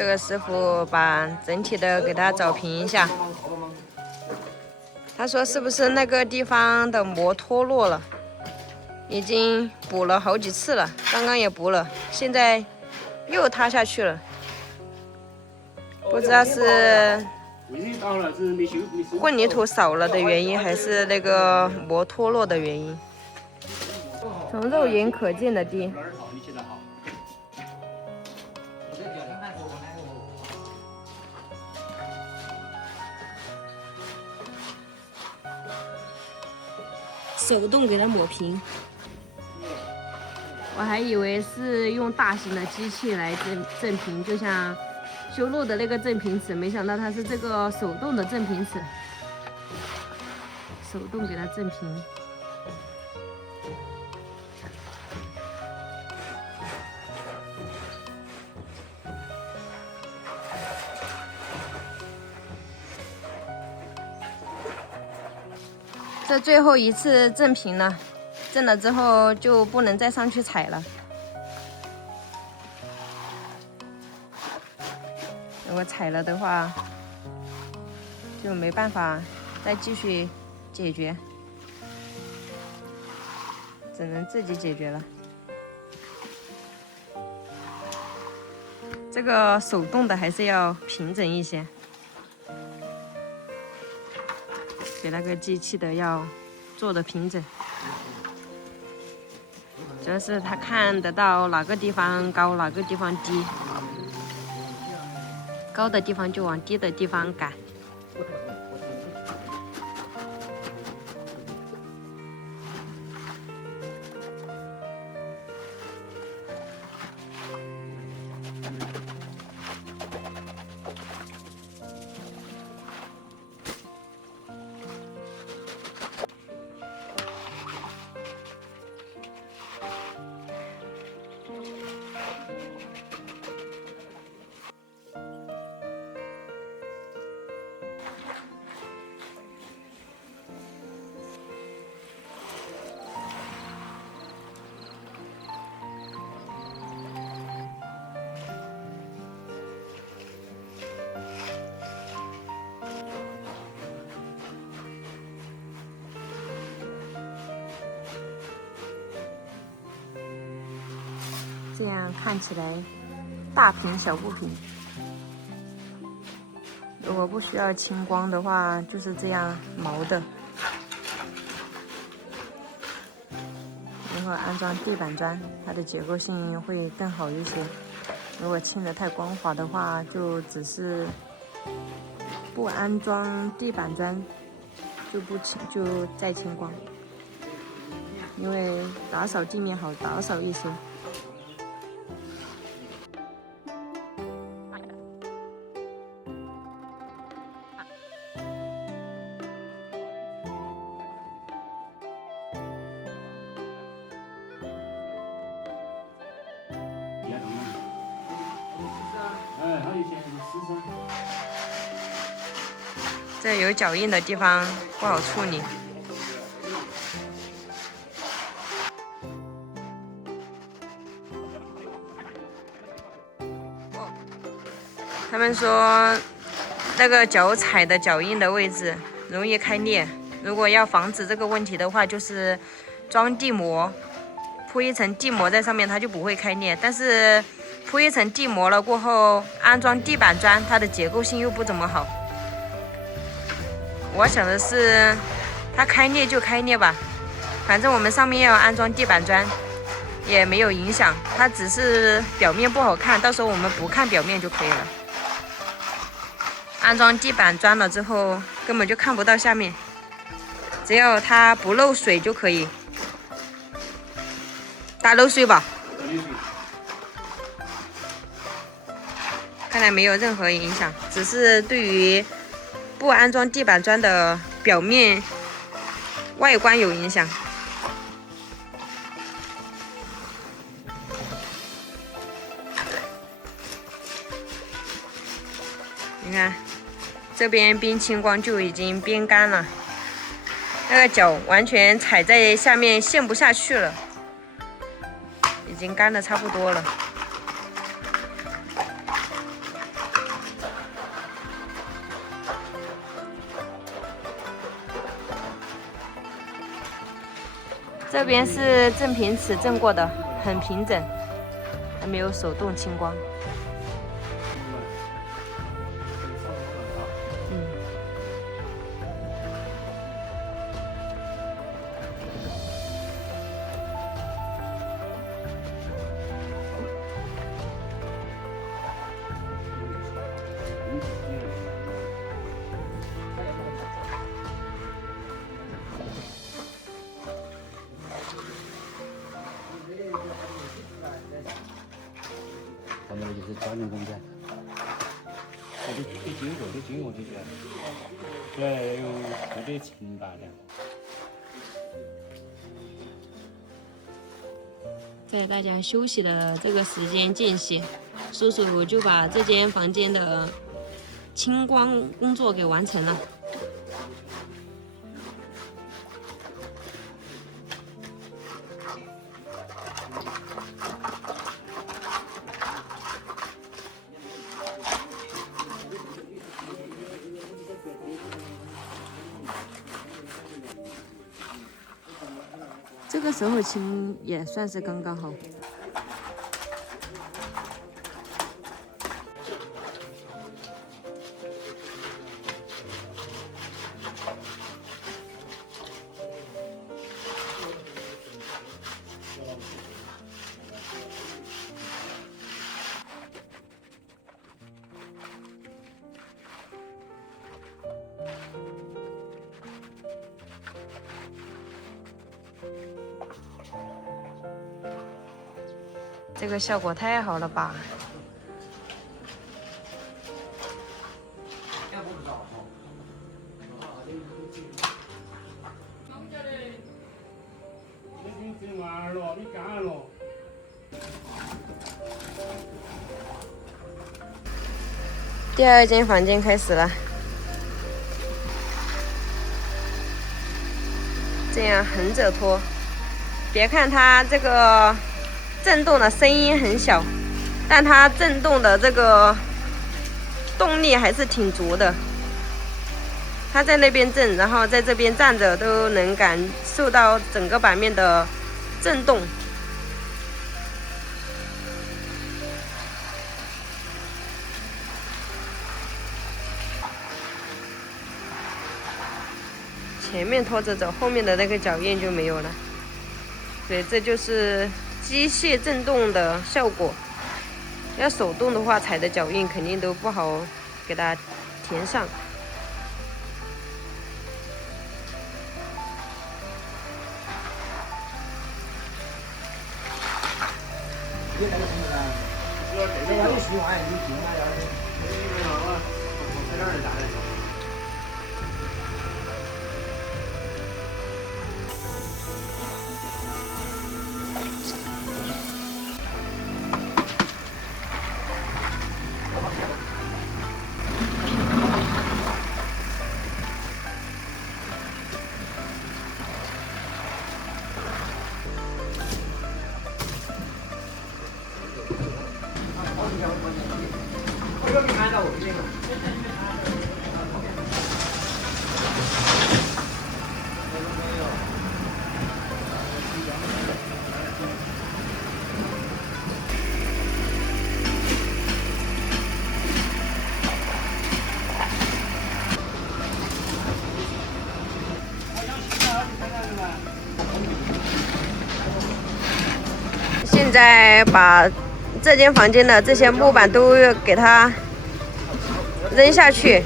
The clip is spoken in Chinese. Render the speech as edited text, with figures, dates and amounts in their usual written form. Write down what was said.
这个师傅把整体的给它找平一下。他说是不是那个地方的膜脱落了？已经补了好几次了，刚刚也补了，现在又塌下去了。不知道是混凝土少了的原因，还是那个膜脱落的原因。从肉眼可见的地。手动给它抹平，我还以为是用大型的机器来正平，就像修路的那个正平尺，没想到它是这个手动的正平尺，手动给它正平。这最后一次正平了，正了之后就不能再上去踩了。如果踩了的话，就没办法再继续解决，只能自己解决了。这个手动的还是要平整一些。给那个机器的要做的平整，主要是他看得到哪个地方高，哪个地方低，高的地方就往低的地方改。这样看起来大平小不平。如果不需要清光的话，就是这样毛的。然后安装地板砖，它的结构性会更好一些。如果清得太光滑的话，就只是不安装地板砖就再清光，因为打扫地面好打扫一些。这有脚印的地方不好处理。他们说那个脚踩的脚印的位置容易开裂，如果要防止这个问题的话，就是装地膜，铺一层地膜在上面，它就不会开裂。但是铺一层地膜了过后，安装地板砖，它的结构性又不怎么好。我想的是，它开裂就开裂吧，反正我们上面要安装地板砖，也没有影响，它只是表面不好看，到时候我们不看表面就可以了。安装地板砖了之后，根本就看不到下面，只要它不漏水就可以。打漏水吧？看来没有任何影响，只是对于不安装地板砖的表面外观有影响。你看，这边边清光就已经边干了，那个脚完全踩在下面陷不下去了，已经干的差不多了。这边是正平齿正过的，很平整，还没有手动清光。后面就是专人工程，得经过这些，对，有点勤大的。在大家休息的这个时间间隙，叔叔就把这间房间的清光工作给完成了。这个时候清也算是刚刚好。这个效果太好了吧！第二间房间开始了，这样横着拖，别看它这个震动的声音很小，但它震动的这个动力还是挺足的。它在那边震，然后在这边站着都能感受到整个板面的震动。前面拖着走，后面的那个脚印就没有了。所以这就是机械震动的效果。要手动的话，踩的脚印肯定都不好给它填上。现在把这间房间的这些木板都给它扔下去，